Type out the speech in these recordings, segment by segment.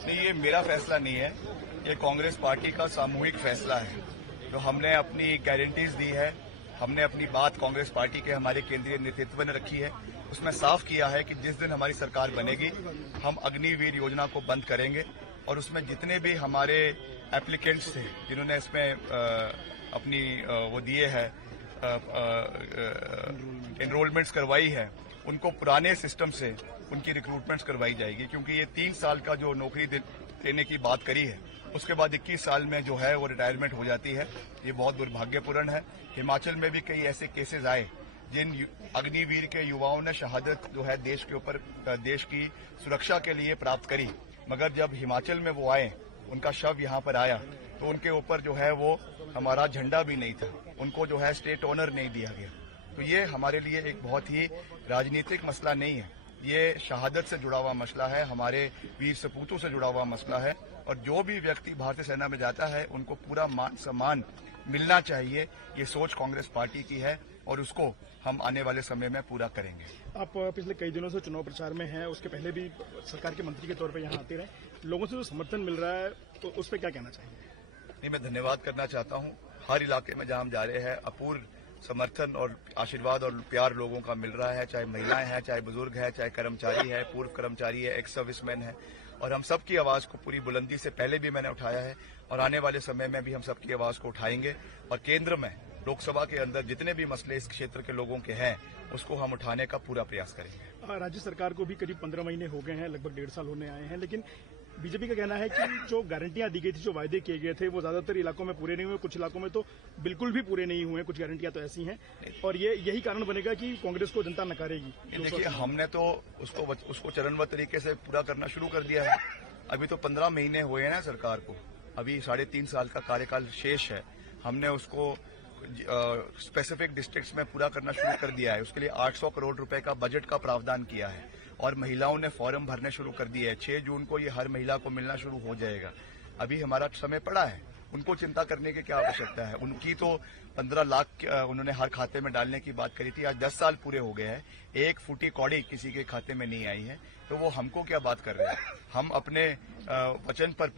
नहीं, ये मेरा फैसला नहीं है, ये कांग्रेस पार्टी का सामूहिक फैसला है। जो हमने अपनी गारंटीज दी है, हमने अपनी बात कांग्रेस पार्टी के हमारे केंद्रीय नेतृत्व ने रखी है। उसमें साफ किया है कि जिस दिन हमारी सरकार बनेगी हम अग्निवीर योजना को बंद करेंगे और उसमें जितने भी हमारे एप्लीकेंट्स थे जिन्होंने इसमें अपनी वो दिए है एनरोलमेंट्स करवाई है, उनको पुराने सिस्टम से उनकी रिक्रूटमेंट्स करवाई जाएगी, क्योंकि ये 3 साल का जो नौकरी देने की बात करी है उसके बाद 21 साल में जो है वो रिटायरमेंट हो जाती है। ये बहुत दुर्भाग्यपूर्ण है। हिमाचल में भी कई ऐसे केसेस आए जिन अग्निवीर के युवाओं ने शहादत जो है देश के ऊपर देश की सुरक्षा के लिए प्राप्त करी, मगर जब हिमाचल में वो आए, उनका शव यहाँ पर आया तो उनके ऊपर जो है वो हमारा झंडा भी नहीं था, उनको जो है स्टेट ऑनर नहीं दिया गया। तो ये हमारे लिए एक बहुत ही राजनीतिक मसला नहीं है, ये शहादत से जुड़ा हुआ मसला है, हमारे वीर सपूतों से जुड़ा हुआ मसला है। और जो भी व्यक्ति भारतीय सेना में जाता है उनको पूरा मान सम्मान मिलना चाहिए। ये सोच कांग्रेस पार्टी की है और उसको हम आने वाले समय में पूरा करेंगे। आप पिछले कई दिनों से चुनाव प्रचार में हैं, उसके पहले भी सरकार के मंत्री के तौर पर यहाँ आते रहे, लोगों से जो समर्थन मिल रहा है तो उस पर क्या कहना चाहिए? नहीं, मैं धन्यवाद करना चाहता हूँ। हर इलाके में जहाँ हम जा रहे हैं अपूर्व समर्थन और आशीर्वाद और प्यार लोगों का मिल रहा है, चाहे महिलाएं हैं, चाहे बुजुर्ग है, चाहे कर्मचारी है, पूर्व कर्मचारी है, एक्स सर्विसमैन है। और हम सबकी आवाज को पूरी बुलंदी से पहले भी मैंने उठाया है और आने वाले समय में भी हम सबकी आवाज को उठाएंगे। और केंद्र में लोकसभा के अंदर जितने भी मसले इस क्षेत्र के लोगों के हैं उसको हम उठाने का पूरा प्रयास करेंगे। राज्य सरकार को भी करीब 15 महीने हो गए हैं, लगभग 1.5 साल होने आए हैं, लेकिन बीजेपी का कहना है कि जो गारंटियां दी गई थी, जो वायदे किए गए थे, वो ज्यादातर इलाकों में पूरे नहीं हुए, कुछ इलाकों में तो बिल्कुल भी पूरे नहीं हुए, कुछ गारंटियां तो ऐसी हैं और ये यही कारण बनेगा कि कांग्रेस को जनता नकारेगी। देखिए, हमने तो उसको चरणबद्ध तरीके से पूरा करना शुरू कर दिया है। अभी तो 15 महीने हुए हैं ना सरकार को, अभी 3.5 साल का कार्यकाल शेष है। हमने उसको स्पेसिफिक डिस्ट्रिक्ट्स में पूरा करना शुरू कर दिया है। उसके लिए 800 करोड़ रुपए का बजट का प्रावधान किया है और महिलाओं ने फॉर्म भरने शुरू कर दिए है। 6 जून को ये हर महिला को मिलना शुरू हो जाएगा। अभी हमारा समय पड़ा है, उनको चिंता करने की क्या आवश्यकता है। उनकी तो 15 लाख उन्होंने हर खाते में डालने की बात करी थी, आज 10 साल पूरे हो गए हैं, 1 फूटी कौड़ी किसी के खाते में नहीं आई है, तो वो हमको क्या बात कर रहे हैं। हम अपने वचन पर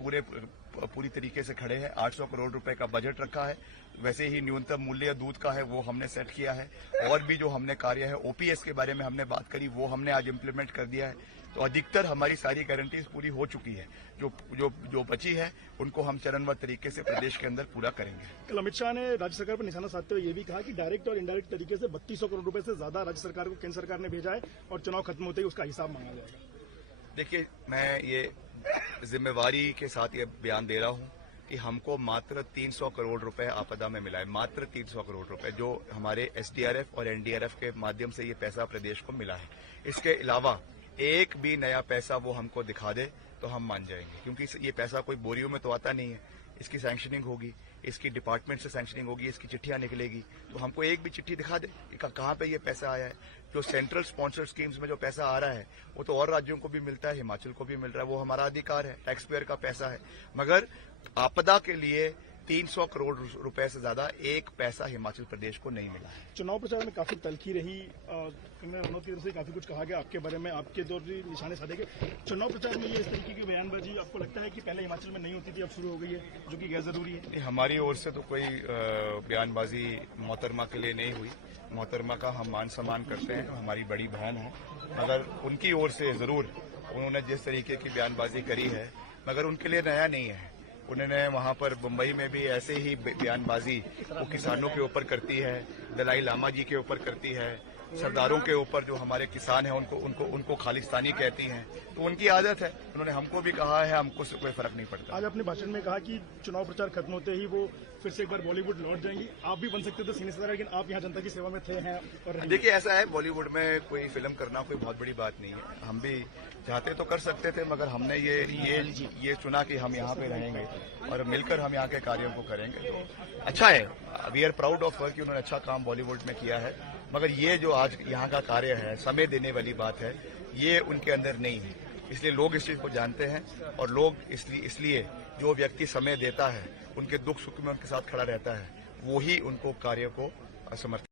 पूरी तरीके से खड़े हैं। 800 करोड़ रुपए का बजट रखा है, वैसे ही न्यूनतम मूल्य दूध का है वो हमने सेट किया है, और भी जो हमने कार्य है ओपीएस के बारे में हमने बात करी वो हमने आज इम्प्लीमेंट कर दिया है। तो अधिकतर हमारी सारी गारंटीज पूरी हो चुकी है। जो बची है उनको हम चरणबद्ध तरीके से प्रदेश के अंदर पूरा करेंगे। कल अमित शाह ने राज्य सरकार पर निशाना साधते हुए ये भी कहा कि डायरेक्ट और इनडायरेक्ट तरीके से 3200 करोड़ रुपए से ज्यादा राज्य सरकार को केंद्र सरकार ने भेजा है और चुनाव खत्म होते ही उसका हिसाब मांगा जाएगा। देखिए, मैं ये जिम्मेवारी के साथ ये बयान दे रहा हूं कि हमको मात्र 300 करोड़ रुपए आपदा में मिला है, मात्र 300 करोड़ रुपए, जो हमारे एसडीआरएफ और एनडीआरएफ के माध्यम से ये पैसा प्रदेश को मिला है। इसके अलावा एक भी नया पैसा वो हमको दिखा दे तो हम मान जाएंगे, क्योंकि ये पैसा कोई बोरियों में तो आता नहीं है। इसकी सैंक्शनिंग होगी, इसकी डिपार्टमेंट से सैंक्शनिंग होगी, इसकी चिट्ठियां निकलेगी, तो हमको एक भी चिट्ठी दिखा दे कि कहां पे ये पैसा आया है। जो सेंट्रल स्पॉन्सर्ड स्कीम्स में जो पैसा आ रहा है वो तो और राज्यों को भी मिलता है, हिमाचल को भी मिल रहा है, वो हमारा अधिकार है, टैक्स पेयर का पैसा है। मगर आपदा के लिए 300 करोड़ रुपए से ज्यादा एक पैसा हिमाचल प्रदेश को नहीं मिला है। चुनाव प्रचार में काफी तलखी रही, मनोज की तरफ से काफी कुछ कहा गया आपके बारे में, आपके दौर भी निशाने साधे गए। चुनाव प्रचार में ये इस तरीके की बयानबाजी आपको लगता है कि पहले हिमाचल में नहीं होती थी, अब शुरू हो गई है, जो कि गैर जरूरी है? हमारी ओर से तो कोई बयानबाजी मोहतरमा के लिए नहीं हुई। मोहतरमा का हम मान सम्मान करते हैं, हमारी बड़ी बहन है, मगर उनकी ओर से जरूर उन्होंने जिस तरीके की बयानबाजी करी है, मगर उनके लिए नया नहीं है। उन्होंने वहां पर मुंबई में भी ऐसे ही बयानबाजी वो किसानों के ऊपर करती है, दलाई लामा जी के ऊपर करती है, सरदारों के ऊपर जो हमारे किसान हैं उनको खालिस्तानी कहती हैं, तो उनकी आदत है। उन्होंने हमको भी कहा है, हमको से कोई फर्क नहीं पड़ता। आज अपने भाषण में कहा कि चुनाव प्रचार खत्म होते ही वो फिर से एक बार बॉलीवुड लौट जाएंगी। आप भी बन सकते थे सीनियर स्टार, लेकिन आप यहाँ जनता की सेवा में थे हैं और देखिए, ऐसा है, बॉलीवुड में कोई फिल्म करना कोई बहुत बड़ी बात नहीं है। हम भी चाहते तो कर सकते थे, मगर हमने ये चुना कि हम यहाँ पे रहेंगे और मिलकर हम यहाँ के कार्यों को करेंगे। तो अच्छा है, we are proud of her कि उन्होंने अच्छा काम बॉलीवुड में किया है, मगर ये जो आज यहाँ का कार्य है, समय देने वाली बात है, ये उनके अंदर नहीं है। इसलिए लोग इस चीज को जानते हैं और लोग इसलिए जो व्यक्ति समय देता है, उनके दुख सुख में उनके साथ खड़ा रहता है, वो ही उनको कार्य को समर्थ